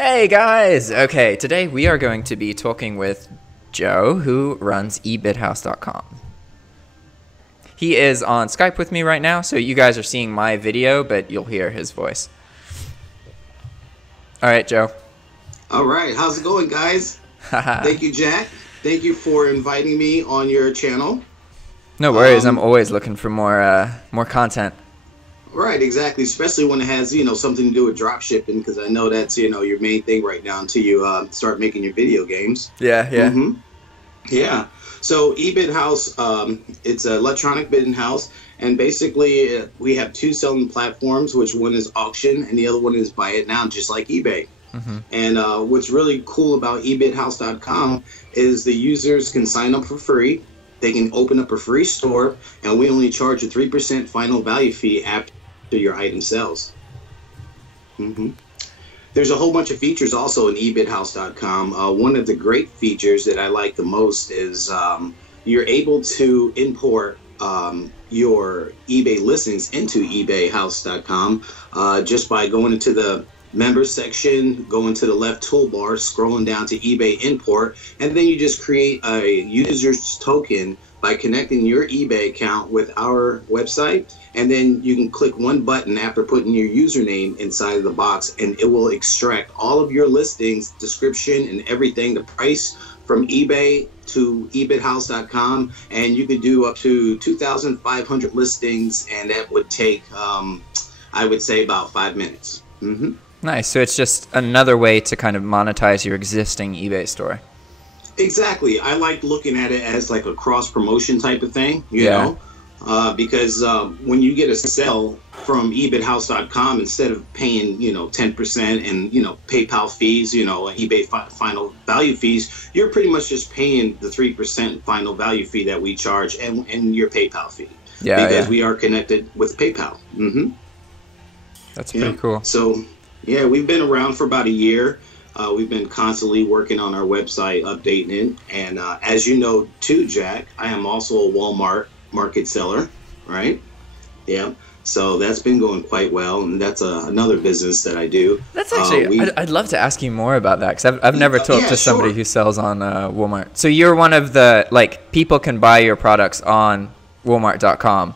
Hey guys! Okay, today we are going to be talking with Joe, who runs ebithouse.com. He is on Skype with me right now, so you guys are seeing my video, but you'll hear his voice. Alright, Joe. Alright, how's it going, guys? Thank you, Jack. Thank you for inviting me on your channel. No worries, I'm always looking for more content. Right, exactly. Especially when it has, something to do with drop shipping, because I know that's, your main thing right now until you start making your video games. Yeah. Yeah. So eBitHouse, it's an electronic bidding house, and basically we have two selling platforms, which one is auction and the other one is buy it now, just like eBay. And what's really cool about ebithouse.com is the users can sign up for free. They can open up a free store, and we only charge a 3% final value fee after your item sells. There's a whole bunch of features also in ebithouse.com. One of the great features that I like the most is you're able to import your eBay listings into ebithouse.com just by going into the members section, going to the left toolbar, scrolling down to eBay import, and then you just create a user's token by connecting your eBay account with our website, and then you can click one button after putting your username inside of the box, and it will extract all of your listings, description, and everything, the price from eBay to ebithouse.com, and you could do up to 2,500 listings, and that would take, I would say, about 5 minutes. Nice. So it's just another way to kind of monetize your existing eBay store. Exactly. I like looking at it as like a cross promotion type of thing, you know, because when you get a sell from ebithouse.com, instead of paying, 10% and, PayPal fees, eBay final value fees, you're pretty much just paying the 3% final value fee that we charge and your PayPal fee. Because we are connected with PayPal. That's pretty cool. So, yeah, we've been around for about a year. We've been constantly working on our website, updating it. And as you know, too, Jack, I am also a Walmart market seller, right? Yeah. So that's been going quite well. And that's another business that I do. That's actually, I'd love to ask you more about that, because I've never talked to somebody who sells on Walmart. So you're one of the, people can buy your products on Walmart.com.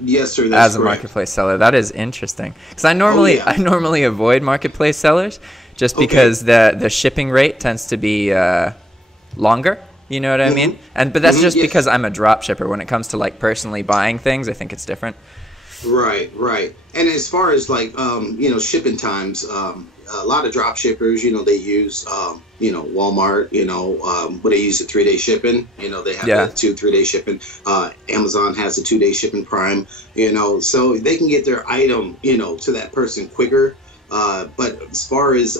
Yes, sir. That's as a marketplace seller. That is interesting, because I normally avoid marketplace sellers just because the shipping rate tends to be longer. You know what I mean? But that's just because I'm a drop shipper. When it comes to personally buying things, I think it's different. Right. And as far as shipping times, a lot of drop shippers, they use Walmart, but they use the 3-day shipping. They have the 2-3-day shipping. Amazon has the 2-day shipping Prime. So they can get their item, to that person quicker. But as far as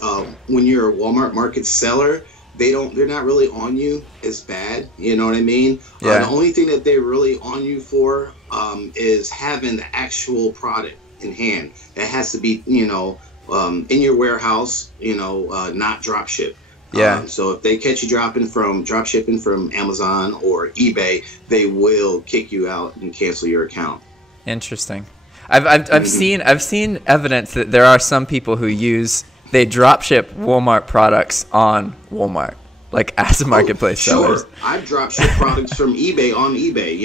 when you're a Walmart market seller, they're not really on you as bad. You know what I mean? The only thing that they're really on you for is having the actual product in hand. It has to be, in your warehouse, not drop ship. So if they catch you drop shipping from Amazon or eBay, they will kick you out and cancel your account. Interesting. I've seen evidence that there are some people who they drop ship Walmart products on Walmart, as marketplace sellers. I've drop ship products from eBay on eBay,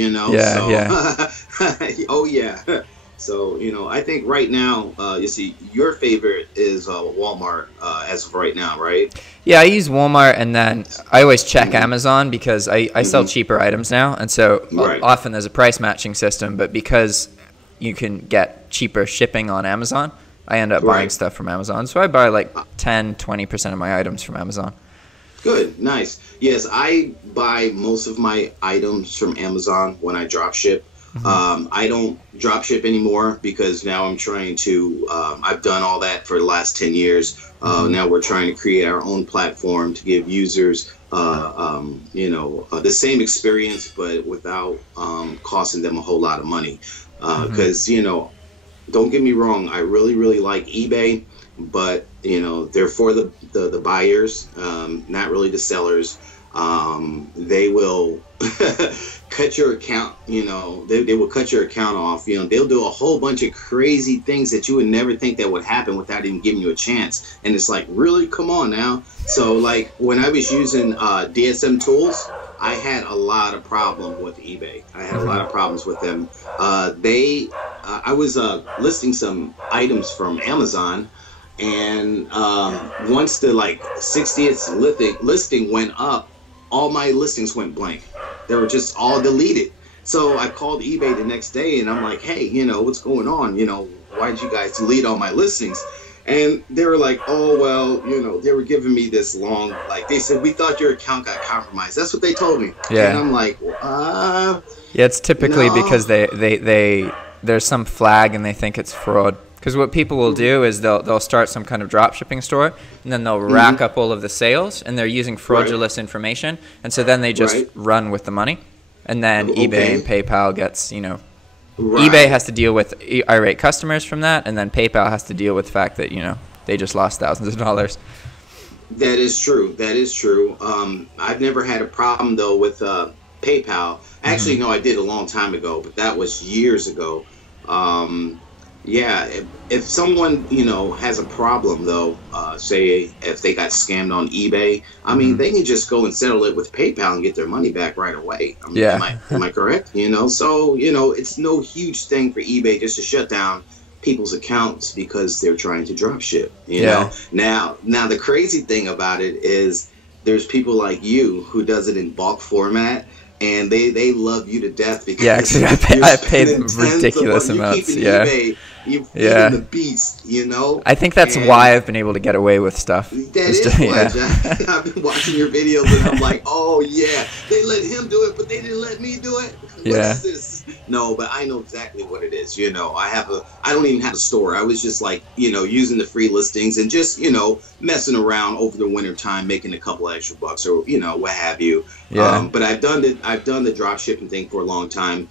So, I think right now, you see, your favorite is Walmart as of right now, right? Yeah, I use Walmart, and then I always check Amazon, because I sell cheaper items now, and so often there's a price matching system, but because you can get cheaper shipping on Amazon, I end up buying stuff from Amazon. So I buy 10-20% of my items from Amazon. Good, nice. Yes, I buy most of my items from Amazon when I drop ship. I don't drop ship anymore, because now I'm trying to, I've done all that for the last 10 years. Now we're trying to create our own platform to give users, the same experience, but without costing them a whole lot of money. Because, don't get me wrong, I really, really like eBay, but, they're for the buyers, not really the sellers. They will cut your account, you know, they will cut your account off. You know, they'll do a whole bunch of crazy things that you would never think that would happen without even giving you a chance. And it's like, really, come on now. So like when I was using DSM Tools, I had a lot of problem with eBay. I had a lot of problems with them. I was listing some items from Amazon, and once the like 60th listing went up, all my listings went blank. They were just all deleted. So I called eBay the next day, and I'm like, hey, you know, what's going on? You know, why did you guys delete all my listings? And they were like, oh, well, you know, they were giving me this long, like, they said, we thought your account got compromised. That's what they told me. Yeah. And I'm like, yeah, it's typically no. because there's some flag and they think it's fraud. Because what people will do is they'll start some kind of drop shipping store, and then they'll rack up all of the sales, and they're using fraudulent information, and so then they just run with the money, and then eBay and PayPal gets, you know, eBay has to deal with irate customers from that, and then PayPal has to deal with the fact that, you know, they just lost thousands of dollars. That is true. That is true. I've never had a problem though with PayPal. Actually, no, I did a long time ago, but that was years ago. Yeah, if someone, you know, has a problem though, say if they got scammed on eBay, I mean, they can just go and settle it with PayPal and get their money back right away. I mean, yeah. Am I correct? You know, so, you know, it's no huge thing for eBay just to shut down people's accounts because they're trying to drop ship, you know? Now the crazy thing about it is there's people like you who does it in bulk format, and they love you to death because I paid ridiculous amounts. eBay, you're feeding the beast, you know. I think that's why I've been able to get away with stuff. That is why. I've been watching your videos, and I'm like, oh yeah, they let him do it, but they didn't let me do it. What's this? No, but I know exactly what it is. You know, I don't even have a store. I was just like, you know, using the free listings and just, you know, messing around over the winter time, making a couple extra bucks or, you know, what have you. Yeah. But I've done the drop shipping thing for a long time.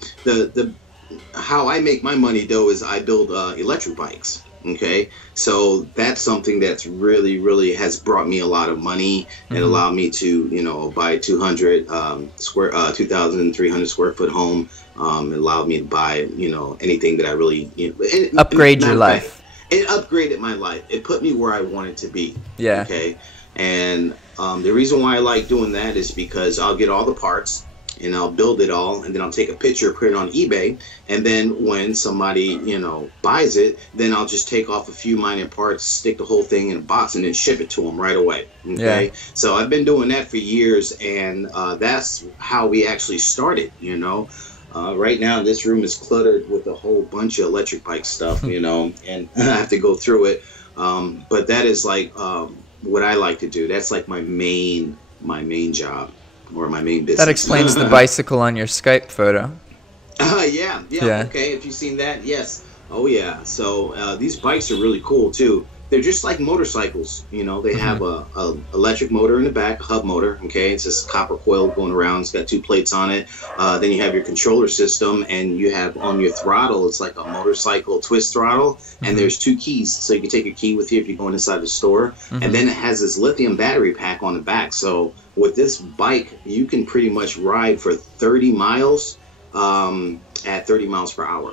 How I make my money though is I build electric bikes. Okay, so that's something that's really has brought me a lot of money and allowed me to, you know, buy 2,300 square foot home. It allowed me to buy, you know, anything that I really, you know, upgrade your life. It upgraded my life. It put me where I wanted to be. Yeah. Okay, and the reason why I like doing that is because I'll get all the parts, and I'll build it all, and then I'll take a picture, put it on eBay, and then when somebody, you know, buys it, then I'll just take off a few minor parts, stick the whole thing in a box, and then ship it to them right away. Okay, yeah. So I've been doing that for years, and that's how we actually started, you know. Right now, this room is cluttered with a whole bunch of electric bike stuff, you know, and I have to go through it. But that is like what I like to do. That's like my main job. Or my main business. That explains the bicycle on your Skype photo. Yeah. Okay, if you've seen that, yes. Oh yeah. So these bikes are really cool too. They're just like motorcycles. You know, they have a electric motor in the back, a hub motor. Okay, it's this copper coil going around. It's got 2 plates on it. Then you have your controller system, and you have on your throttle. It's like a motorcycle twist throttle, and there's 2 keys, so you can take your key with you if you're going inside the store. And then it has this lithium battery pack on the back. So with this bike, you can pretty much ride for 30 miles at 30 miles per hour.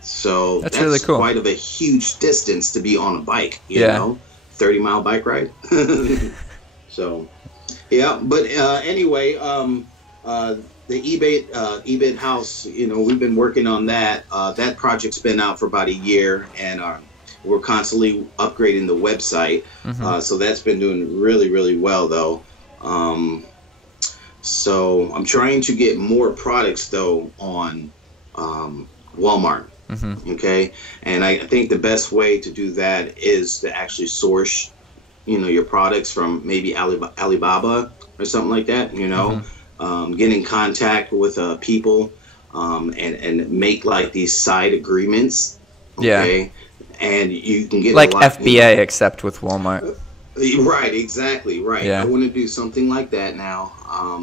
So that's really cool. Quite of a huge distance to be on a bike, you know, 30-mile bike ride. So, yeah, but anyway, the eBay house, you know, we've been working on that. That project's been out for about a year, and we're constantly upgrading the website. So that's been doing really well, though. So I'm trying to get more products, though, on Walmart. Okay, and I think the best way to do that is to actually source, you know, your products from maybe Alibaba or something like that. You know, get in contact with people and make like these side agreements. Okay, and you can get like a lot, FBA, you know, except with Walmart. Right, exactly, right. I want to do something like that now.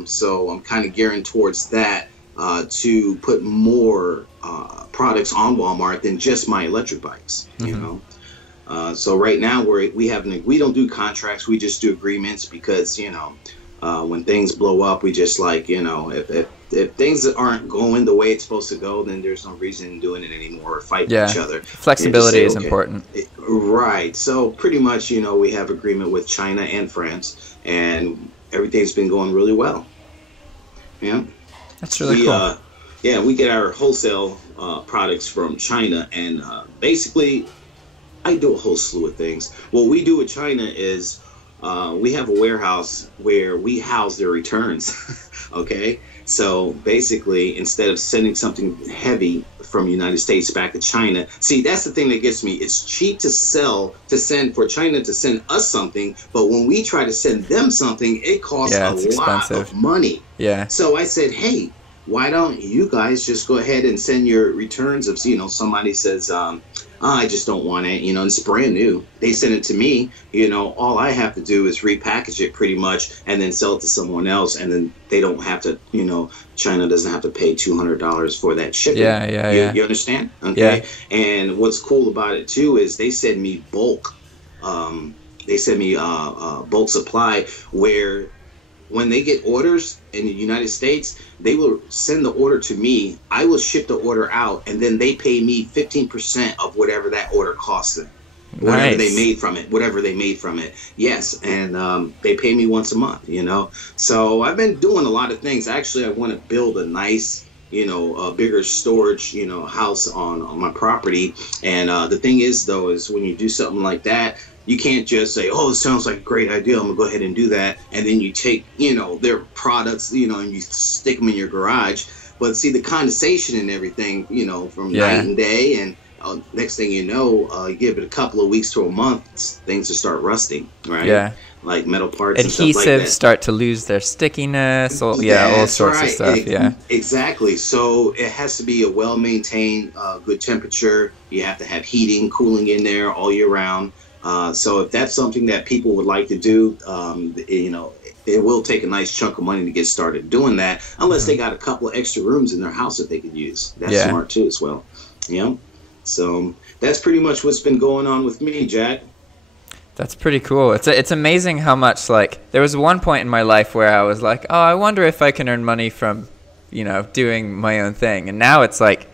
So I'm kind of gearing towards that to put more products on Walmart than just my electric bikes. You know, so right now we don't do contracts. We just do agreements because, you know, when things blow up, we just like, you know, if things aren't going the way it's supposed to go, then there's no reason in doing it anymore or fighting each other. Flexibility is important. Right. So pretty much, you know, we have agreement with China and France, and everything's been going really well. Yeah. That's really cool. Yeah, we get our wholesale products from China, and basically, I do a whole slew of things. What we do with China is we have a warehouse where we house their returns. Okay, so basically, instead of sending something heavy from the United States back to China, see, that's the thing that gets me. It's cheap to send for China to send us something, but when we try to send them something, it costs a lot of money. Yeah. So I said, hey, why don't you guys just go ahead and send your returns of, you know, somebody says, I just don't want it, you know, it's brand new. They send it to me, you know, all I have to do is repackage it pretty much and then sell it to someone else, and then they don't have to, you know, China doesn't have to pay $200 for that shipping. Yeah. You understand? Okay. Yeah. And what's cool about it too is they send me bulk. They send me bulk supply where when they get orders in the United States, they will send the order to me. I will ship the order out, and then they pay me 15% of whatever that order cost them. Whatever they made from it. Yes, and they pay me once a month, you know. So I've been doing a lot of things. Actually, I want to build a nice, you know, a bigger storage, you know, house on my property. And the thing is, though, is when you do something like that, you can't just say, oh, it sounds like a great idea, I'm going to go ahead and do that. And then you take, you know, their products, you know, and you stick them in your garage. But see, the condensation and everything, you know, from night and day. And next thing you know, you give it a couple of weeks to a month, things will start rusting, right? Yeah. Like metal parts and stuff like that. Adhesives start to lose their stickiness. All sorts of stuff. Exactly. So it has to be a well-maintained, good temperature. You have to have heating, cooling in there all year round. So if that's something that people would like to do, you know, it will take a nice chunk of money to get started doing that, unless they got a couple of extra rooms in their house that they could use. That's smart too as well. Yeah. So that's pretty much what's been going on with me, Jack. That's pretty cool. It's amazing how much, like, there was one point in my life where I was like, oh, I wonder if I can earn money from, you know, doing my own thing. And now it's like,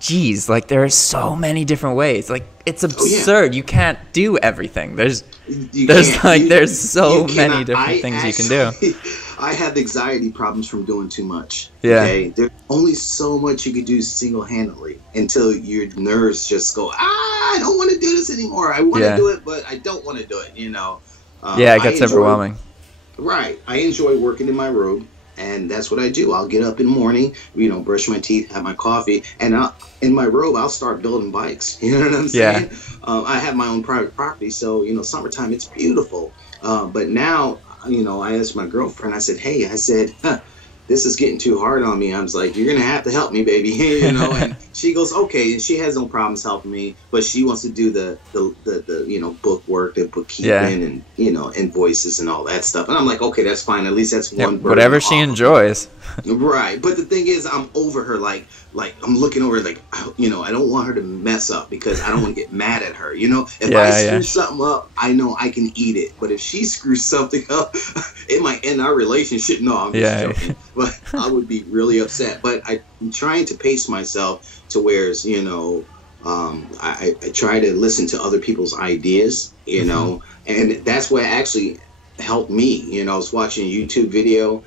geez, like there are so many different ways. Like it's absurd. You can't do everything. There's so many different things you can do. I have anxiety problems from doing too much. Yeah. Okay? There's only so much you can do single-handedly until your nerves just go, I don't want to do this anymore. I want to do it, but I don't want to do it, you know. It gets overwhelming. Right. I enjoy working in my room. And that's what I do. I'll get up in the morning, you know, brush my teeth, have my coffee, and in my robe, I'll start building bikes. You know what I'm saying? I have my own private property, so, you know, summertime, it's beautiful. But now, you know, I asked my girlfriend, I said, hey, this is getting too hard on me. I was like, you're going to have to help me, baby. You know, and she goes, okay. And she has no problems helping me, but she wants to do the you know, book work, the bookkeeping and, you know, invoices and all that stuff. And I'm like, okay, that's fine. At least that's one burden. Whatever she enjoys. Right. But the thing is, I'm over her. Like I'm looking over like, you know, I don't want her to mess up because I don't want to get mad at her. You know, if I screw something up, I know I can eat it. But if she screws something up, it might end our relationship. No, I'm just joking. But I would be really upset. But I'm trying to pace myself to where, you know, I try to listen to other people's ideas, you know, and that's what actually helped me. You know, I was watching a YouTube video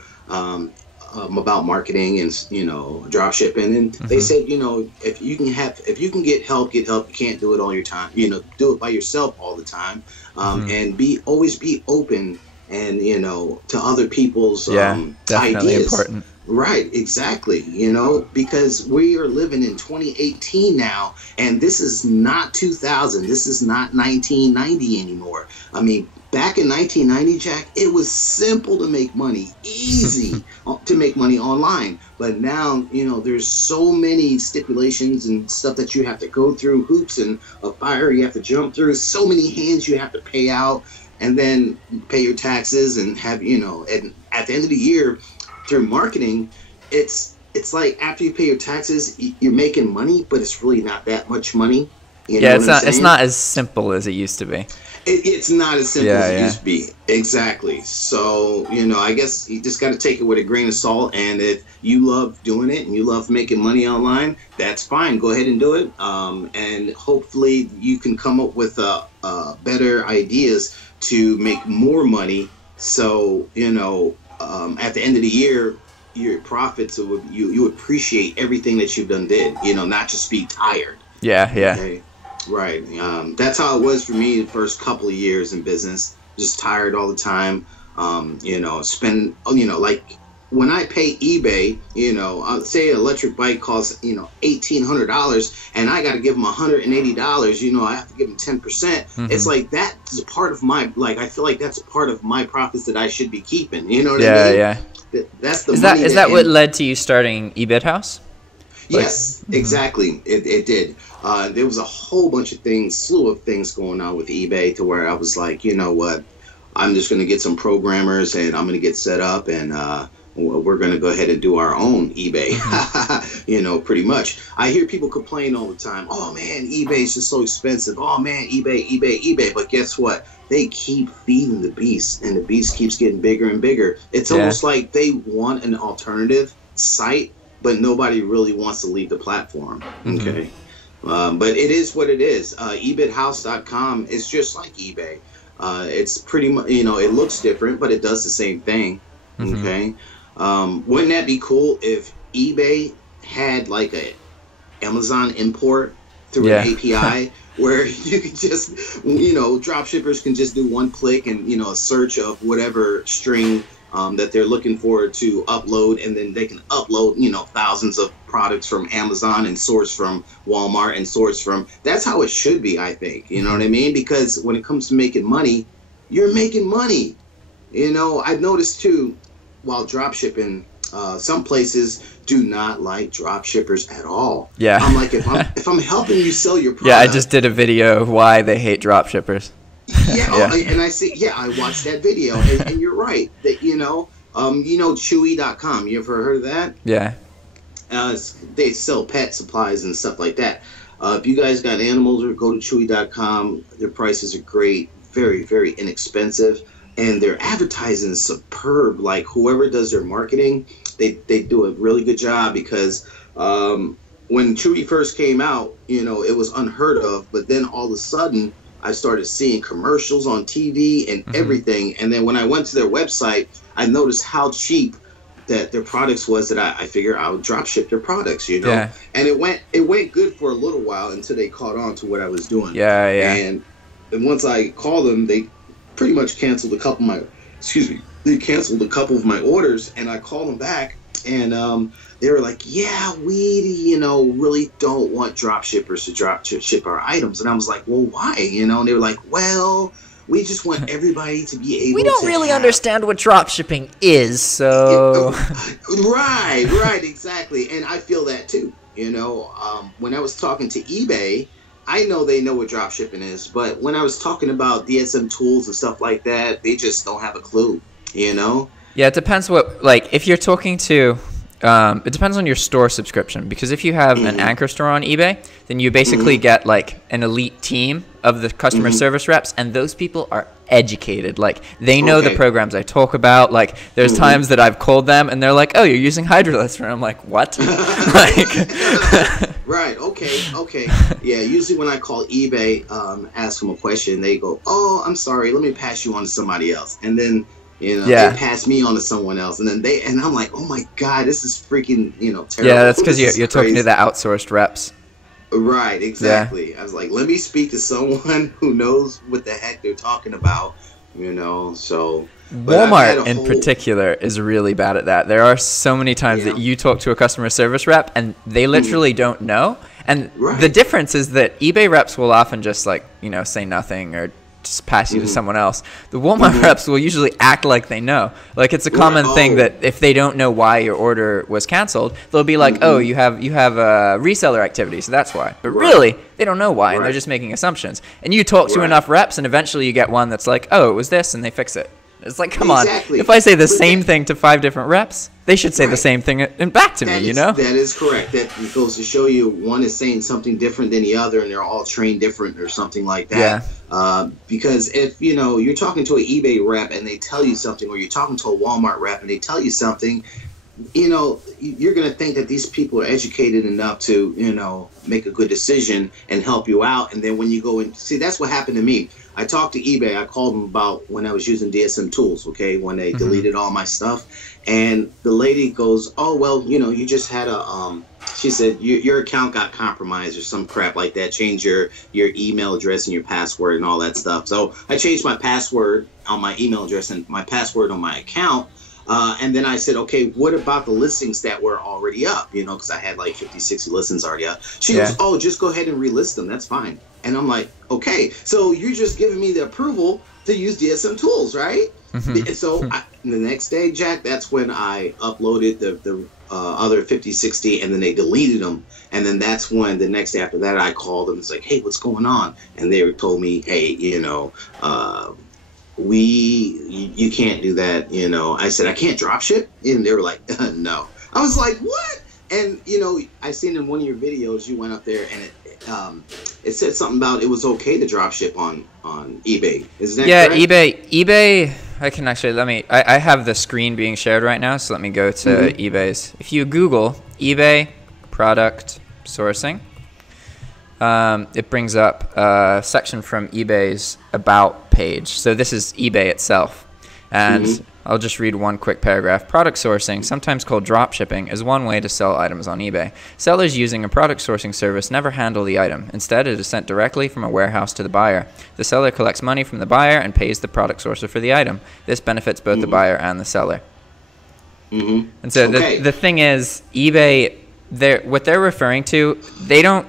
about marketing and, you know, drop shipping, and they said, you know, if you can get help, get help. You can't do it all your time. You know, do it by yourself all the time, and always be open and, you know, to other people's definitely ideas. Important. Right, exactly. You know, because we are living in 2018 now, and this is not 2000. This is not 1990 anymore. I mean, back in 1990, Jack, it was simple to make money, easy to make money online. But now, you know, there's so many stipulations and stuff that you have to go through, hoops and a fire you have to jump through, so many hands you have to pay out, and then pay your taxes and have, you know, and at the end of the year, through marketing, it's like after you pay your taxes, you're making money, but it's really not that much money. You know it's not as simple as it used to be. It's not as simple as it used to be. Exactly. So, you know, I guess you just got to take it with a grain of salt. And if you love doing it and you love making money online, that's fine. Go ahead and do it. And hopefully you can come up with better ideas to make more money. So, you know, at the end of the year, your profits, you appreciate everything that you've did, you know, not just be tired. Yeah. Okay? Right. That's how it was for me the first couple of years in business. Just tired all the time. You know, like when I pay eBay, you know, I'll say an electric bike costs, you know, $1,800 and I got to give them $180, you know, I have to give them 10%. It's like that's a part of my, like, I feel like that's a part of my profits that I should be keeping. You know what I mean? Yeah. That's the money. Is that what led to you starting eBay House? Yes, exactly. It did. There was a whole bunch of things, slew of things going on with eBay to where I was like, you know what, I'm just going to get some programmers and I'm going to get set up and we're going to go ahead and do our own eBay, you know, pretty much. I hear people complain all the time, oh man, eBay is just so expensive. Oh man, eBay. But guess what? They keep feeding the beast and the beast keeps getting bigger and bigger. It's almost like they want an alternative site, but nobody really wants to leave the platform. Okay. But it is what it is. eBithouse.com is just like eBay. It's pretty much, you know, it looks different, but it does the same thing. Okay. Wouldn't that be cool if eBay had like a Amazon import through an API where you could just, you know, drop shippers can just do one click and, you know, a search of whatever string that they're looking for to upload, and then they can upload, you know, thousands of products from Amazon and source from Walmart and source from. That's how it should be, I think. You know what I mean? Because when it comes to making money, you're making money. You know, I've noticed too, while drop shipping, some places do not like drop shippers at all. Yeah. I'm like, if I'm helping you sell your product. Yeah, I just did a video of why they hate drop shippers. And I say, I watched that video, and you're right. That you know Chewy.com. You ever heard of that? Yeah. They sell pet supplies and stuff like that. If you guys got animals, or go to Chewy.com. Their prices are great, very, very inexpensive, and their advertising is superb. Like whoever does their marketing, they do a really good job because when Chewy first came out, you know, it was unheard of. But then all of a sudden, I started seeing commercials on TV and everything. And then when I went to their website, I noticed how cheap that their products was that I figured I would drop ship their products, you know. Yeah. And it went good for a little while until they caught on to what I was doing. Yeah. And once I called them, they pretty much canceled a couple of my orders, and I called them back, and they were like, yeah, we, you know, really don't want drop shippers to ship our items. And I was like, well, why? You know, and they were like, well, we just want everybody to be able to. We don't really understand what drop shipping is, so. Right, exactly. And I feel that too. You know, when I was talking to eBay, I know they know what drop shipping is, but when I was talking about DSM tools and stuff like that, they just don't have a clue, you know? Yeah, it depends what, like, if you're talking to, it depends on your store subscription, because if you have an anchor store on eBay, then you basically get like an elite team of the customer service reps, and those people are educated. Like, they know the programs I talk about. Like, there's times that I've called them and they're like, oh, you're using Hydra Lister, and I'm like, what? Right, okay. Yeah, usually when I call eBay, ask them a question, they go, oh, I'm sorry, let me pass you on to somebody else. And then, you know, they pass me on to someone else, and then and I'm like, oh my God, this is freaking, you know, terrible. Yeah, that's because you're talking to the outsourced reps. Right, exactly. Yeah. I was like, let me speak to someone who knows what the heck they're talking about, you know, so. Walmart in particular is really bad at that. There are so many times that you talk to a customer service rep and they literally don't know. And the difference is that eBay reps will often just, like, you know, say nothing or just pass you to someone else. The Walmart reps will usually act like they know. Like, it's a common thing that if they don't know why your order was canceled, they'll be like, oh, you have a reseller activity, so that's why. But really, they don't know why, and they're just making assumptions. And you talk to enough reps, and eventually you get one that's like, oh, it was this, and they fix it. It's like, come on. If I say the same thing to 5 different reps, they should say the same thing and back to me, you know? That is correct. That goes to show you one is saying something different than the other, and they're all trained different or something like that. Yeah. Because if, you know, you're talking to an eBay rep and they tell you something, or you're talking to a Walmart rep and they tell you something, you know, you're going to think that these people are educated enough to, you know, make a good decision and help you out. And then when you go and see, that's what happened to me. I talked to eBay. I called them about when I was using DSM Tools, okay, when they deleted all my stuff. And the lady goes, oh, well, you know, you just had a, she said, your account got compromised or some crap like that. Change your email address and your password and all that stuff. So I changed my password on my email address and my password on my account. And then I said, okay, what about the listings that were already up? You know, because I had like 50, 60 listings already up. She goes, oh, just go ahead and relist them. That's fine. And I'm like, okay, so you're just giving me the approval to use DSM Tools, right? And so the next day, Jack, that's when I uploaded the other 50, 60, and then they deleted them. And then that's when the next day after that, I called them. It's like, hey, what's going on? And they told me, hey, you know, you can't do that, you know. I said, I can't drop ship? And they were like, no. I was like, what? And, you know, I seen in one of your videos, you went up there and it said something about it was okay to drop ship on eBay. Isn't that correct? eBay, I can actually, I have the screen being shared right now, so let me go to eBay's. If you Google eBay product sourcing, it brings up a section from eBay's About page. So this is eBay itself. And I'll just read one quick paragraph. Product sourcing, sometimes called drop shipping, is one way to sell items on eBay. Sellers using a product sourcing service never handle the item. Instead, it is sent directly from a warehouse to the buyer. The seller collects money from the buyer and pays the product sourcer for the item. This benefits both the buyer and the seller. And so the thing is, eBay, what they're referring to, they don't,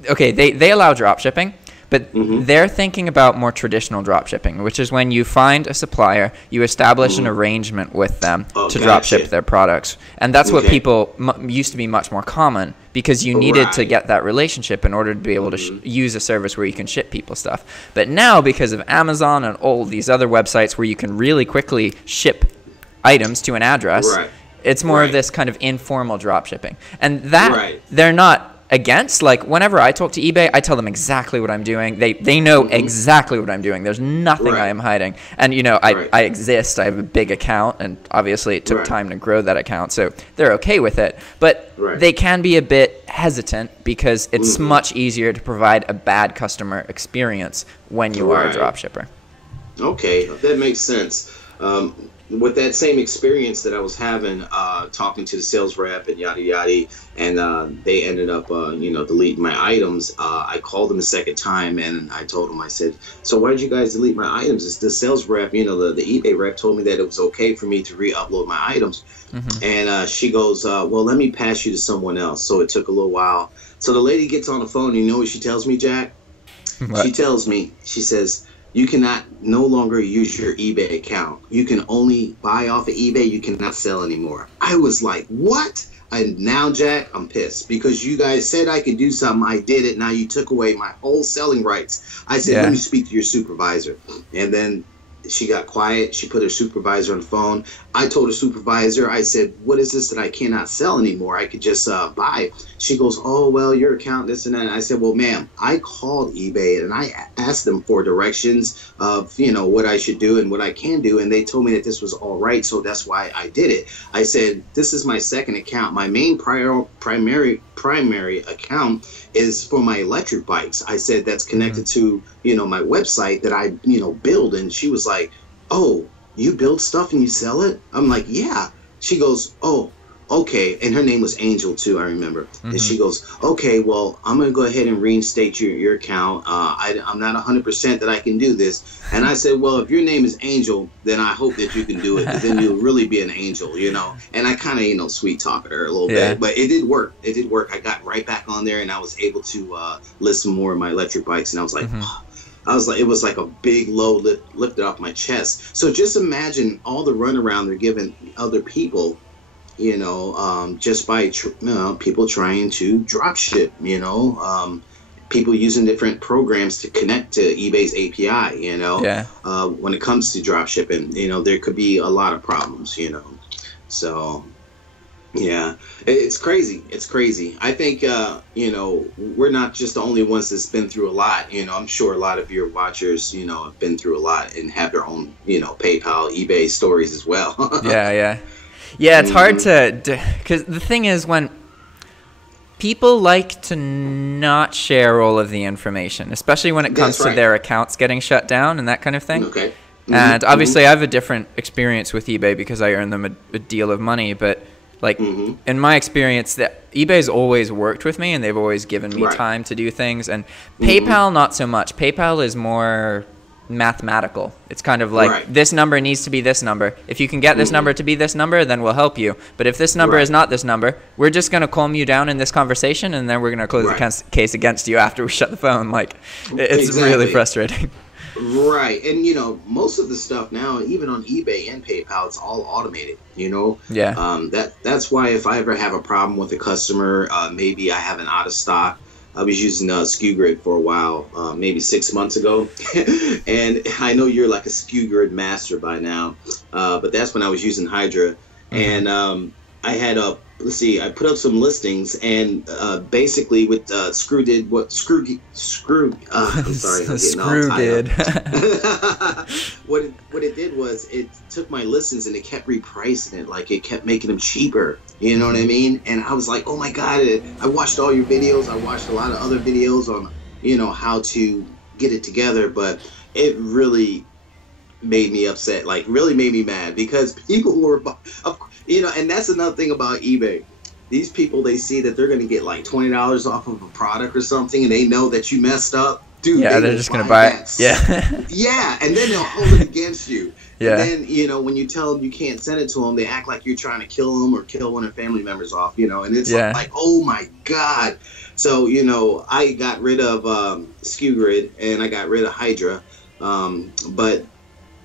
they allow drop shipping, but they're thinking about more traditional drop shipping, which is when you find a supplier, you establish an arrangement with them to drop ship their products. And that's what people used to be much more common, because you needed to get that relationship in order to be able to use a service where you can ship people stuff. But now, because of Amazon and all these other websites where you can really quickly ship items to an address, it's more of this kind of informal drop shipping. And that they're not against. Like, whenever I talk to eBay, I tell them exactly what I'm doing. They know exactly what I'm doing. There's nothing I am hiding. And, you know, I exist. I have a big account, and obviously it took time to grow that account, so they're okay with it. But they can be a bit hesitant, because it's much easier to provide a bad customer experience when you are a drop shipper. Okay, that makes sense. With that same experience that I was having, talking to the sales rep and yada yada, and they ended up, you know, deleting my items. I called them a second time and I told them, I said, so why did you guys delete my items? It's the sales rep, you know, the eBay rep told me that it was okay for me to re-upload my items. And she goes, well, let me pass you to someone else. So it took a little while. So the lady gets on the phone, and you know what she tells me, Jack? What? She tells me, she says, you cannot no longer use your eBay account. You can only buy off of eBay. You cannot sell anymore. I was like, what? And now, Jack, I'm pissed, because you guys said I could do something. I did it. Now you took away my whole selling rights. I said, let me speak to your supervisor. And then she got quiet. She put her supervisor on the phone. I told her supervisor, I said, what is this that I cannot sell anymore? I could just buy. She goes, oh, well, your account, this and that. And I said, well, ma'am, I called eBay and I asked them for directions of, you know, what I should do and what I can do. And they told me that this was all right. So that's why I did it. I said, this is my second account. My main primary account is for my electric bikes. I said, that's connected to, you know, my website that I, you know, build. And she was like, oh, you build stuff and you sell it? I'm like, yeah. She goes, oh, okay. And her name was Angel too, I remember. And she goes, okay, well, I'm going to go ahead and reinstate your account. I'm not 100% that I can do this. And I said, well, if your name is Angel, then I hope that you can do it, because then you'll really be an angel, you know. And I kind of, you know, sweet talked her a little bit, but it did work. It did work. I got right back on there, and I was able to list some more of my electric bikes, and I was like, it was like a big load lifted off my chest. So just imagine all the runaround they're giving other people, you know, just by people trying to drop ship, you know. people using different programs to connect to eBay's API, you know. Yeah. When it comes to drop shipping, you know, there could be a lot of problems, you know. So, yeah, it's crazy. It's crazy. I think, you know, we're not just the only ones that's been through a lot. You know, I'm sure a lot of your watchers, you know, have been through a lot and have their own, you know, PayPal, eBay stories as well. Yeah. It's hard to, because the thing is, when people like to not share all of the information, especially when it comes to their accounts getting shut down and that kind of thing. Okay. And obviously, I have a different experience with eBay because I earn them a deal of money. But like in my experience, that eBay's always worked with me, and they've always given me time to do things. And PayPal, not so much. PayPal is more mathematical. It's kind of like this number needs to be this number. If you can get this number to be this number, then we'll help you. But if this number is not this number, we're just going to calm you down in this conversation, and then we're going to close the case against you after we shut the phone. Like, it's really frustrating. Right. And, you know, most of the stuff now, even on eBay and PayPal, it's all automated, you know? Yeah. That's why if I ever have a problem with a customer, maybe I have an out of stock. I was using SKU Grid for a while, maybe 6 months ago. And I know you're like a SKU Grid master by now, but that's when I was using Hydra. And I had I put up some listings, and basically with Screw did what Screw I'm sorry, I'm getting all tired. What it did was it took my listings and it kept repricing it, like it kept making them cheaper. You know what I mean? And I was like, oh my God, I watched all your videos. I watched a lot of other videos on, you know, how to get it together, but it really made me upset, like really made me mad, because people who were, you know, and that's another thing about eBay. These people, they see that they're going to get like $20 off of a product or something, and they know that you messed up. Dude, yeah, they're just going to buy it. Yeah. Yeah, and then they'll hold it against you. Yeah. And then, you know, when you tell them you can't send it to them, they act like you're trying to kill them or kill one of their family members off, you know, and it's like, oh my God. So, you know, I got rid of SKU Grid and I got rid of Hydra. But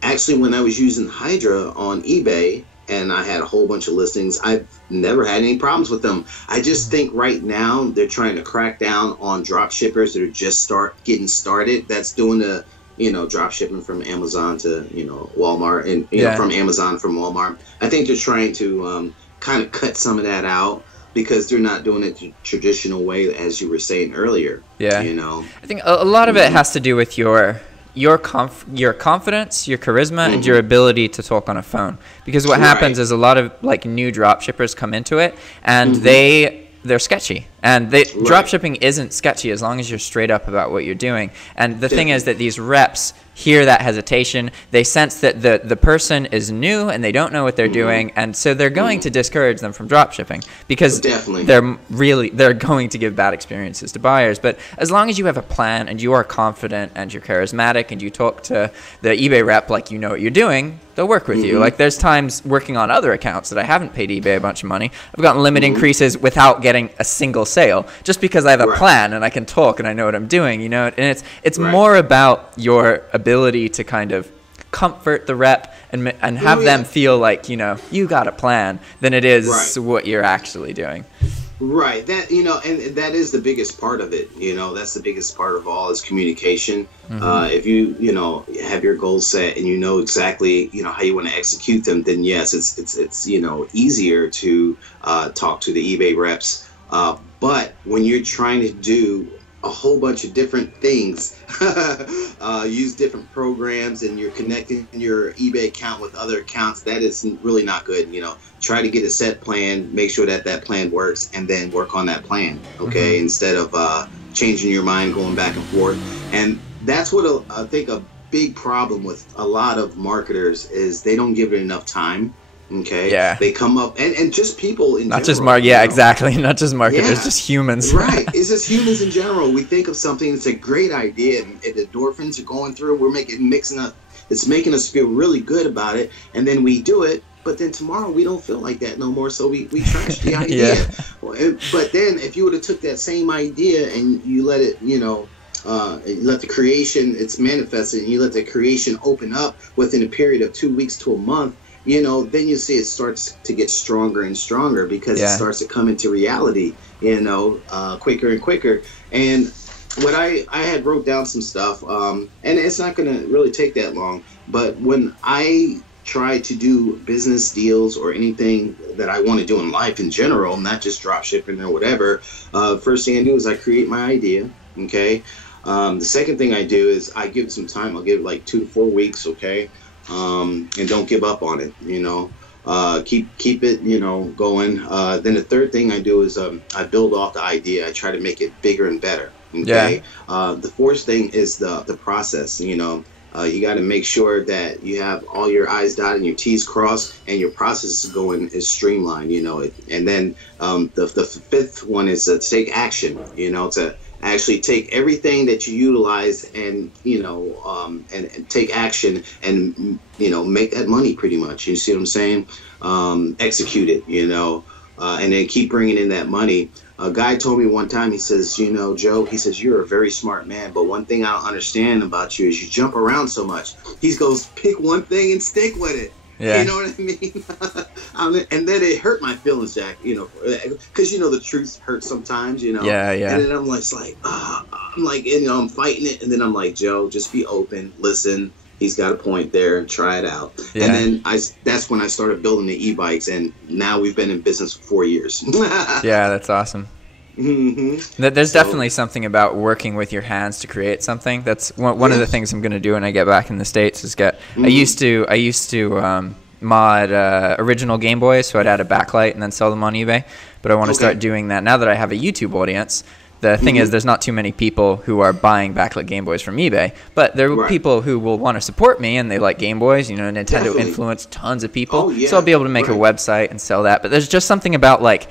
actually, when I was using Hydra on eBay and I had a whole bunch of listings, I've never had any problems with them. I just think right now they're trying to crack down on drop shippers that are just getting started. That's doing the, you know, drop shipping from Amazon to, you know, Walmart, and you know, from Amazon from Walmart. I think they're trying to kind of cut some of that out, because they're not doing it the traditional way, as you were saying earlier. Yeah. You know, I think a lot of it has to do with your confidence, your charisma, and your ability to talk on a phone. Because what happens is a lot of like new drop shippers come into it, and they're sketchy. And drop shipping isn't sketchy as long as you're straight up about what you're doing. And the thing is that these reps hear that hesitation. They sense that the person is new and they don't know what they're doing, and so they're going to discourage them from drop shipping, because they're going to give bad experiences to buyers. But as long as you have a plan and you are confident and you're charismatic and you talk to the eBay rep like you know what you're doing, they'll work with you. Like, there's times working on other accounts that I haven't paid eBay a bunch of money. I've gotten limit increases without getting a single sale, just because I have a plan and I can talk and I know what I'm doing, you know. And it's more about your ability to kind of comfort the rep and have them feel like, you know, you got a plan, than it is what you're actually doing. Right. That, you know, and that is the biggest part of it. You know, that's the biggest part of all, is communication. If you know, have your goals set and you know exactly, you know, how you want to execute them, then yes, it's you know, easier to talk to the eBay reps. But when you're trying to do a whole bunch of different things, use different programs, and you're connecting your eBay account with other accounts, that is really not good. You know, try to get a set plan, make sure that plan works, and then work on that plan, okay, instead of changing your mind, going back and forth. And that's what I think a big problem with a lot of marketers is, they don't give it enough time. Okay. Yeah. They come up and just people in general. Exactly. Not just marketers, just humans. Right. It's just humans in general. We think of something, it's a great idea, and the endorphins are going through. It's making us feel really good about it, and then we do it. But then tomorrow we don't feel like that no more, so we trash the idea. But then if you would have took that same idea and you let it, you know, let the creation, it's manifested, and you let the creation open up within a period of 2 weeks to a month, you know, then you see it starts to get stronger and stronger, because it starts to come into reality, you know, quicker and quicker. And what I had wrote down some stuff, and it's not going to really take that long, but when I try to do business deals or anything that I want to do in life in general, not just drop shipping or whatever, first thing I do is I create my idea, okay? The second thing I do is I give it some time. I'll give it like 2 to 4 weeks, okay? And don't give up on it, you know? Keep it, you know, going. Then the third thing I do is I build off the idea. I try to make it bigger and better, okay? The fourth thing is the process, you know? You got to make sure that you have all your I's dotted and your T's crossed, and your process is streamlined, you know. And then the fifth one is to take action, you know, to actually take everything that you utilize and, you know, and take action and, you know, make that money pretty much. You see what I'm saying? Execute it, you know, and then keep bringing in that money. A guy told me one time, he says, you know, Joe, he says, you're a very smart man, but one thing I don't understand about you is you jump around so much. He goes, pick one thing and stick with it. Yeah. You know what I mean? And then it hurt my feelings, Jack, you know, because, you know, the truth hurts sometimes, you know. Yeah. And then I'm like, I'm like, you know, I'm fighting it. And then I'm like, Joe, just be open, listen. He's got a point there. Try it out. Yeah. And then that's when I started building the e-bikes, and now we've been in business for 4 years. Yeah, that's awesome. Mm-hmm. There's definitely something about working with your hands to create something. That's one of the things I'm going to do when I get back in the States is get. I used to mod original Game Boys, so I'd add a backlight and then sell them on eBay. But I want to start doing that now that I have a YouTube audience. The thing is, there's not too many people who are buying backlit Game Boys from eBay, but there are people who will want to support me, and they like Game Boys. You know, Nintendo influenced tons of people, so I'll be able to make a website and sell that. But there's just something about like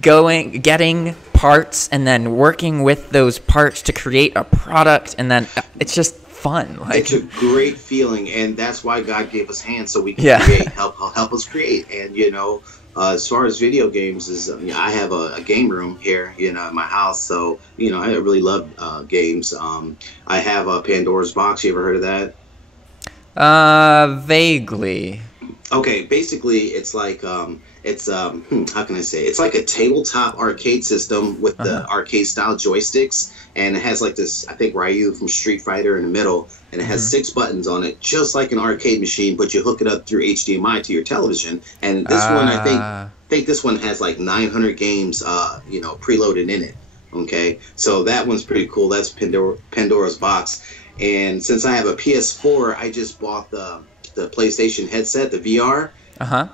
getting parts and then working with those parts to create a product, and then it's just fun. Like, it's a great feeling, and that's why God gave us hands so we can create, help us create. And you know, as far as video games is, I have a game room here, you know, in my house. So, you know, I really love games. I have a Pandora's Box. You ever heard of that? Vaguely. Okay, basically, it's like how can I say? It's like a tabletop arcade system with the arcade style joysticks, and it has like this, I think, Ryu from Street Fighter in the middle, and it has 6 buttons on it, just like an arcade machine, but you hook it up through HDMI to your television. And this one, I think this one has like 900 games, you know, preloaded in it. Okay, so that one's pretty cool. That's Pandora's Box. And since I have a PS4, I just bought the PlayStation headset, the VR.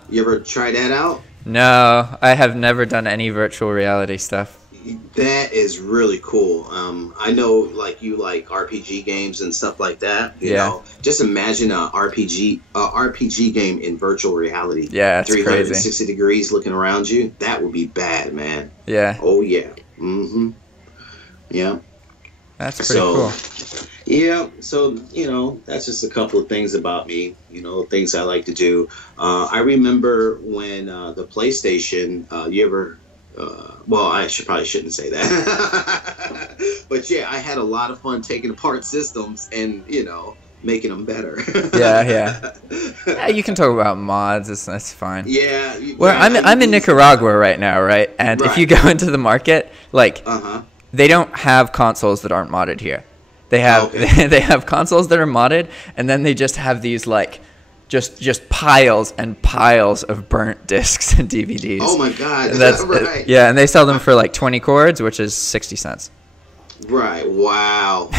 You ever try that out? No, I have never done any virtual reality stuff. That is really cool. I know, like, you like RPG games and stuff like that. You know, just imagine a RPG game in virtual reality. Yeah, it's 360 crazy. degrees looking around you. That would be bad, man. Yeah. Oh yeah. Yeah. That's pretty cool. Yeah, so, you know, that's just a couple of things about me, you know, things I like to do. I remember when the PlayStation, you ever, well, I probably shouldn't say that. But yeah, I had a lot of fun taking apart systems and, you know, making them better. Yeah, you can talk about mods. That's fine. Yeah. Well, I'm in Nicaragua right now, right? And if you go into the market, like, they don't have consoles that aren't modded here. They have they have consoles that are modded, and then they just have these like just piles and piles of burnt discs and DVDs. Oh my God, that's right. Yeah, and they sell them for like 20 cords, which is 60 cents. Right. Wow.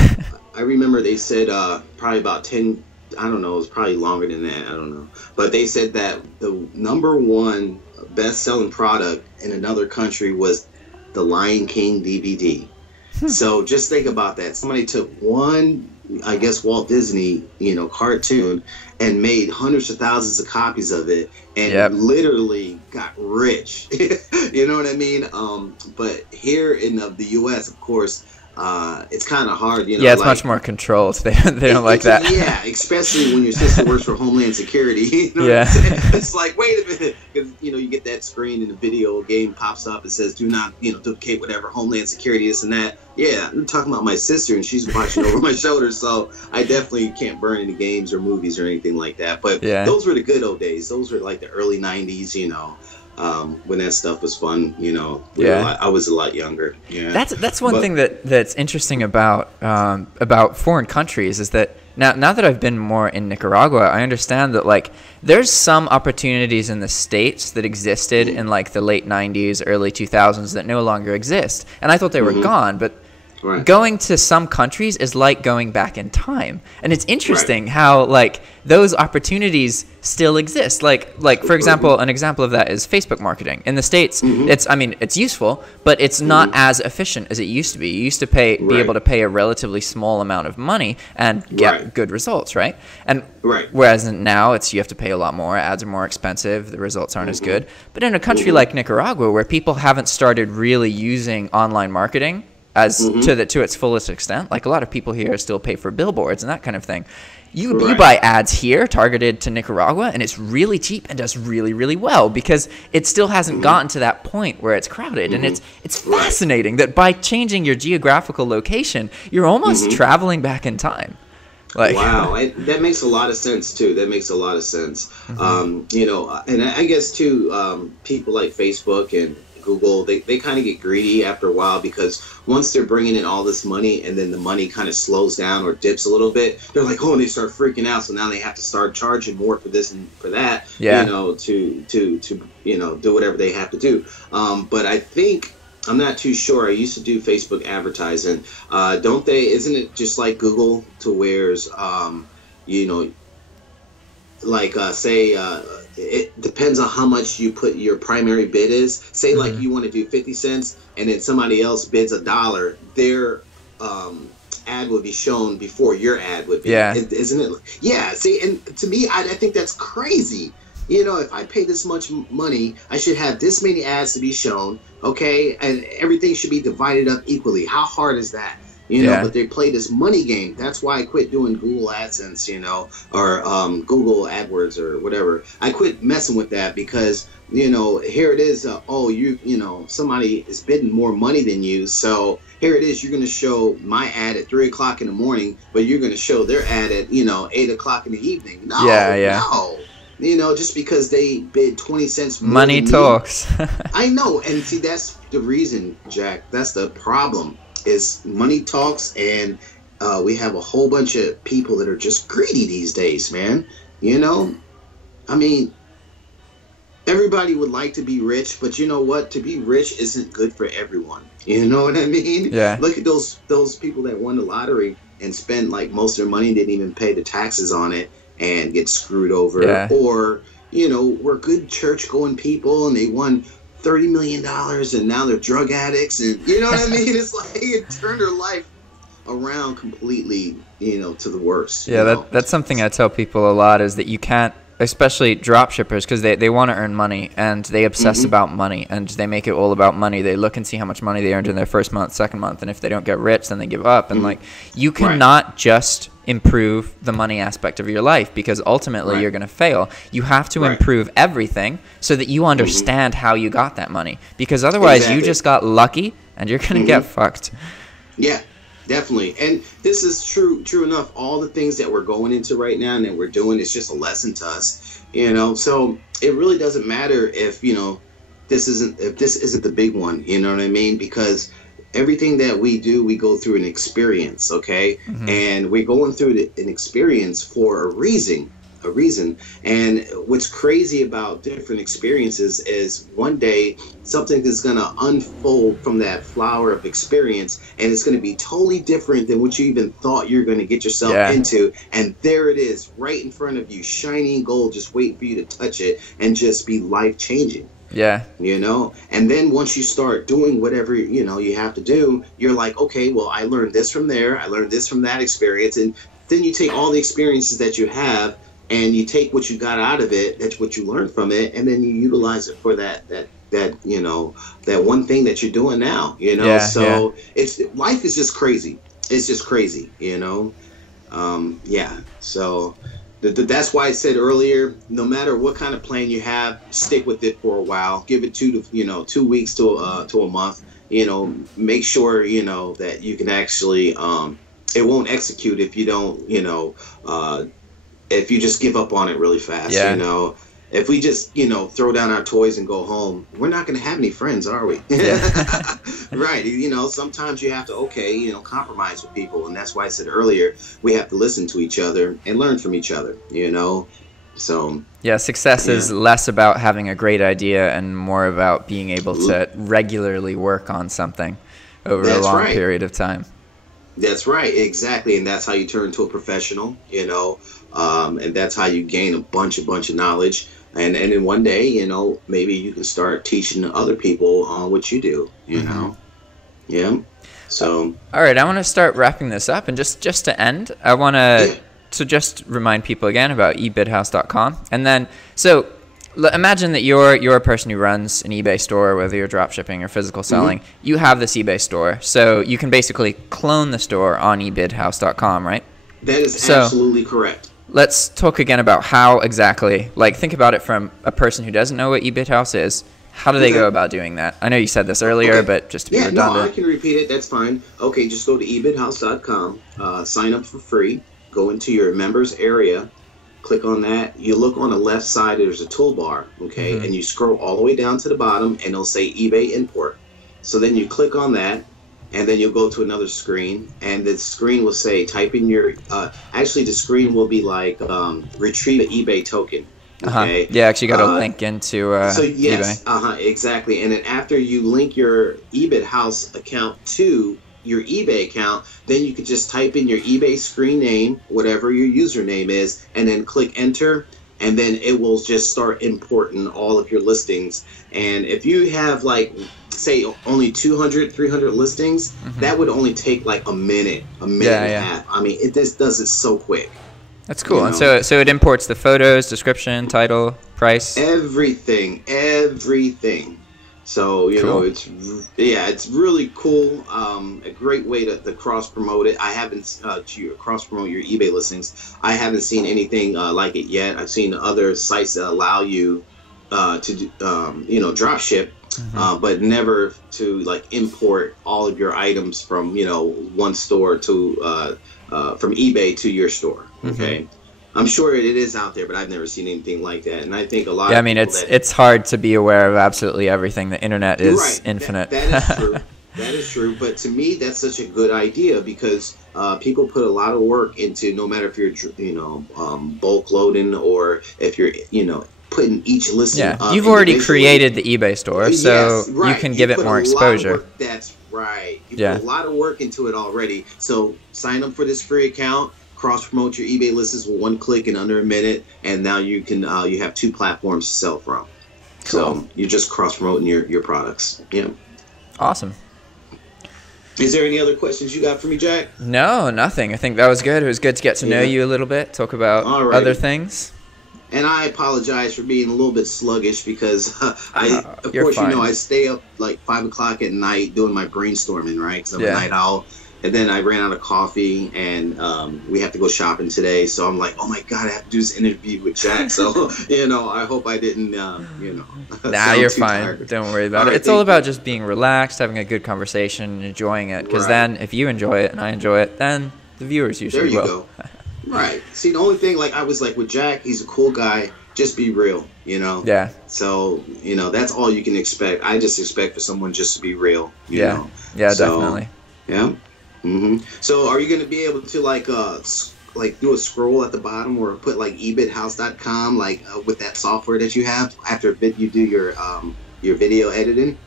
I remember they said probably about 10. I don't know. It was probably longer than that. I don't know. But they said that the #1 best-selling product in another country was the Lion King DVD. So just think about that. Somebody took one, I guess, Walt Disney, you know, cartoon and made hundreds of thousands of copies of it and literally got rich. You know what I mean? But here in the U.S., of course, it's kind of hard, you know. Yeah, it's like, much more controlled. They don't like that. Yeah, especially when your sister works for Homeland Security. You know what I'm saying? It's like, wait a minute, because you know you get that screen in the video game pops up and says, "Do not, you know, duplicate whatever Homeland Security this and that." Yeah, I'm talking about my sister, and she's watching over my shoulder, so I definitely can't burn any games or movies or anything like that. But those were the good old days. Those were like the early '90s, you know. when that stuff was fun. You know, I was a lot younger. Yeah, that's one thing that's interesting about foreign countries is that now that I've been more in Nicaragua, I understand that like there's some opportunities in the States that existed in like the late 90s, early 2000s that no longer exist, and I thought they were gone, but. Right. Going to some countries is like going back in time, and it's interesting how like those opportunities still exist. Like for example, an example of that is Facebook marketing in the States. It's useful, but it's not as efficient as it used to be. You used to be able to pay a relatively small amount of money and get good results, right? And whereas now you have to pay a lot more. Ads are more expensive. The results aren't as good. But in a country like Nicaragua, where people haven't started really using online marketing to its fullest extent, like a lot of people here still pay for billboards and that kind of thing. You buy ads here targeted to Nicaragua, and it's really cheap and does really, really well because it still hasn't gotten to that point where it's crowded. And it's fascinating that by changing your geographical location, you're almost traveling back in time. Like, wow, that makes a lot of sense too. That makes a lot of sense. You know, and I guess too, people like Facebook and Google, they kind of get greedy after a while, because once they're bringing in all this money and then the money kind of slows down or dips a little bit, they're like, oh, and they start freaking out. So now they have to start charging more for this and for that, you know, to you know, do whatever they have to do. But I think, I'm not too sure. I used to do Facebook advertising. Don't they? Isn't it just like Google to where's, you know, like say it depends on how much you put your primary bid is. Say like you want to do 50 cents and then somebody else bids $1, their ad would be shown before your ad would be. Yeah. Isn't it? Yeah. See, and to me, I think that's crazy. You know, if I pay this much money, I should have this many ads to be shown, okay? And everything should be divided up equally. How hard is that? You know, but they play this money game. That's why I quit doing Google AdSense, you know, or Google AdWords or whatever. I quit messing with that because, you know, here it is. Oh, you know, somebody is bidding more money than you. So here it is. You're going to show my ad at 3 o'clock in the morning, but you're going to show their ad at, you know, 8 o'clock in the evening. No, no. You know, just because they bid 20 cents more money talks. I know. And see, that's the reason, Jack. That's the problem. Is money talks, and we have a whole bunch of people that are just greedy these days, man. You know, I mean, everybody would like to be rich, but you know what? To be rich isn't good for everyone. You know what I mean? Yeah. Look at those people that won the lottery and spent like most of their money, didn't even pay the taxes on it, and get screwed over. Yeah. Or, you know, we're good church-going people, and they won $30 million and now they're drug addicts, and you know what I mean? It's like it turned their life around completely, you know, to the worst. Yeah, that's something I tell people a lot, is that you can't, especially drop shippers, because they want to earn money and they obsess about money and they make it all about money. They look and see how much money they earned in their first month, second month, and if they don't get rich, then they give up. And like, you cannot just improve the money aspect of your life, because ultimately you're going to fail. You have to improve everything so that you understand how you got that money, because otherwise you just got lucky and you're going to get fucked. Yeah, definitely. And this is true enough. All the things that we're going into right now and that we're doing is just a lesson to us, you know. So it really doesn't matter if, you know, this isn't the big one, you know what I mean? Because everything that we do, we go through an experience, okay? And we're going through an experience for a reason. And what's crazy about different experiences is one day something is going to unfold from that flower of experience, and it's going to be totally different than what you even thought you're going to get yourself into. And there it is, right in front of you, shining gold, just waiting for you to touch it and just be life-changing. Yeah. You know, and then once you start doing whatever, you know, you have to do, you're like, okay, well, I learned this from there. I learned this from that experience. And then you take all the experiences that you have and you take what you got out of it, that's what you learned from it, and then you utilize it for that you know, that one thing that you're doing now, you know. So it's, life is just crazy. It's just crazy, you know. So that's why I said earlier, no matter what kind of plan you have, stick with it for a while. Give it 2 weeks to a month. You know, make sure, you know, that you can actually it won't execute if you don't, you know, if you just give up on it really fast. You know, if we just, you know, throw down our toys and go home, we're not going to have any friends, are we? Yeah. Right. You know, sometimes you have to, okay, you know, compromise with people. And that's why I said earlier, we have to listen to each other and learn from each other, you know? So yeah, success is less about having a great idea and more about being able to regularly work on something over a long period of time. That's right, exactly, and that's how you turn into a professional, you know, and that's how you gain a bunch of knowledge, and then one day, you know, maybe you can start teaching other people what you do, you know, yeah. So all right, I want to start wrapping this up, and just to end, I want to just remind people again about ebithouse.com, and then imagine that you're a person who runs an eBay store, whether you're drop shipping or physical selling. You have this eBay store, so you can basically clone the store on ebithouse.com, right? That is absolutely correct. Let's talk again about how exactly, like, think about it from a person who doesn't know what eBithouse is. How do they go about doing that? I know you said this earlier, but just to be redundant. No, I can repeat it. That's fine. Okay, just go to ebithouse.com, sign up for free, go into your members area, click on that. You look on the left side, there's a toolbar, okay? And you scroll all the way down to the bottom, and it'll say eBay import. So then you click on that, and then you'll go to another screen, and the screen will say, type in your, actually the screen will be like, retrieve an eBay token. Okay? Yeah, actually got a link into so yes, eBay. Exactly. And then after you link your eBithouse account to your eBay account, then you could just type in your eBay screen name, whatever your username is, and then click enter, and then it will just start importing all of your listings. And if you have, like, say only 200, 300 listings, that would only take like a minute and a half. I mean, it just does it so quick. That's cool. You know? And so it imports the photos, description, title, price, everything. So, you know, it's really cool. A great way to cross promote it. I haven't to cross promote your eBay listings. I haven't seen anything like it yet. I've seen other sites that allow you to you know, drop ship, but never to like import all of your items from, you know, one store to from eBay to your store. Okay. I'm sure it is out there, but I've never seen anything like that. And I think a lot of people it's hard to be aware of absolutely everything. The internet is infinite. That is true. That is true. But to me, that's such a good idea because people put a lot of work into, no matter if you're, you know, bulk loading or if you're, you know, putting each listing up. You've already created the eBay store, so you can give it more exposure. That's right. You put a lot of work into it already. So sign up for this free account. Cross promote your eBay listings with one click in under a minute, and now you can you have 2 platforms to sell from. Cool. So you're just cross promoting your products. Yeah. Awesome. Is there any other questions you got for me, Jack? No, nothing. I think that was good. It was good to get to know you a little bit, talk about other things. And I apologize for being a little bit sluggish because of course, fine. You know, I stay up like 5 o'clock at night doing my brainstorming, right? Because I'm a night owl. And then I ran out of coffee, and we have to go shopping today. So I'm like, oh my God, I have to do this interview with Jack. So, you know, I hope I didn't, you know. Nah, you're fine. Tired. Don't worry about it. It's all about just being relaxed, having a good conversation, and enjoying it. Because then if you enjoy it and I enjoy it, then the viewers usually will. There you go. Right. See, the only thing, like, I was like, with Jack, he's a cool guy. Just be real, you know? Yeah. So, you know, that's all you can expect. I just expect for someone just to be real, you know? Yeah, definitely. Yeah. So are you going to be able to like do a scroll at the bottom or put like ebithouse.com like with that software that you have after you do your video editing?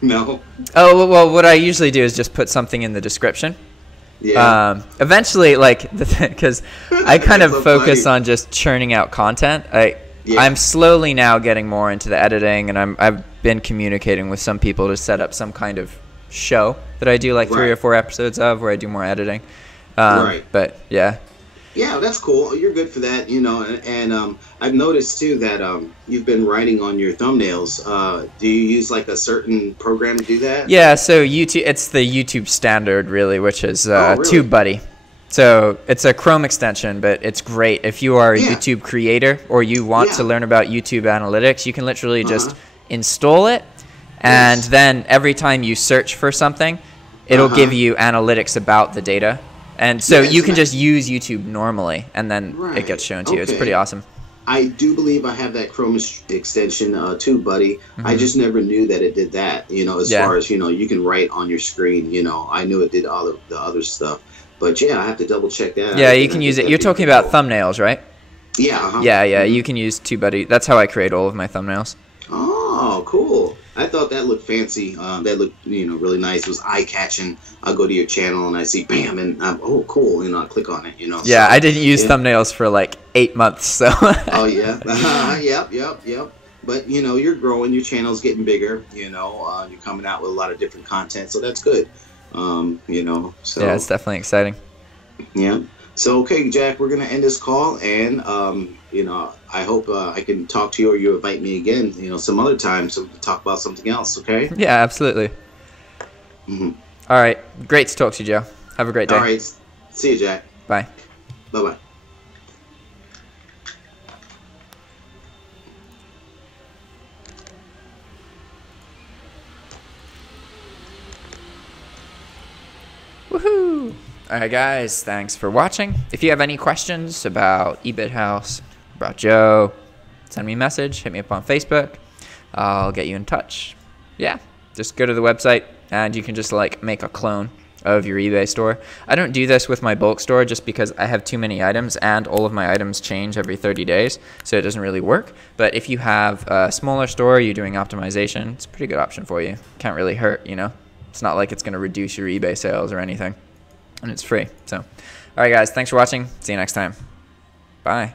No. Oh, well, what I usually do is just put something in the description. Yeah. Eventually, like, because I kind of focus on just churning out content. I'm slowly now getting more into the editing, and I've been communicating with some people to set up some kind of show that I do like 3 or 4 episodes of where I do more editing. But yeah, that's cool. You're good for that, you know. And I've noticed too that you've been writing on your thumbnails. Do you use like a certain program to do that? Yeah, so YouTube, it's the YouTube standard really, which is TubeBuddy. So it's a Chrome extension, but it's great if you are a YouTube creator or you want to learn about YouTube analytics. You can literally just install it. And then every time you search for something, it'll give you analytics about the data. And so you can just use YouTube normally, and then it gets shown to you. It's pretty awesome. I do believe I have that Chrome extension too, buddy. I just never knew that it did that. You know, as far as, you know, you can write on your screen. You know, I knew it did all the other stuff. But yeah, I have to double check that. Yeah, you can use it. You're talking about thumbnails, right? Yeah. Yeah. You can use TubeBuddy. That's how I create all of my thumbnails. Oh, cool. I thought that looked fancy. That looked, you know, really nice. It was eye-catching. I'll go to your channel and I see, bam, and oh, cool. You know, I click on it, you know. Yeah, so, I didn't use thumbnails for like 8 months, so. Oh, yeah. Yep. But, you know, you're growing. Your channel's getting bigger, you know. You're coming out with a lot of different content, so that's good. You know, so. Yeah, it's definitely exciting. Yeah. So, okay, Jack, we're going to end this call, and, you know, I hope I can talk to you or you invite me again, you know, some other time so we can talk about something else, okay? Yeah, absolutely. All right. Great to talk to you, Joe. Have a great day. All right. See you, Jack. Bye. Bye-bye. Woohoo! Alright guys, thanks for watching. If you have any questions about eBitHouse, about Joe, send me a message, hit me up on Facebook. I'll get you in touch. Yeah, just go to the website and you can just like make a clone of your eBay store. I don't do this with my bulk store just because I have too many items and all of my items change every 30 days, so it doesn't really work. But if you have a smaller store, you're doing optimization, it's a pretty good option for you. Can't really hurt, you know? It's not like it's going to reduce your eBay sales or anything. And it's free. So, all right, guys, thanks for watching. See you next time. Bye.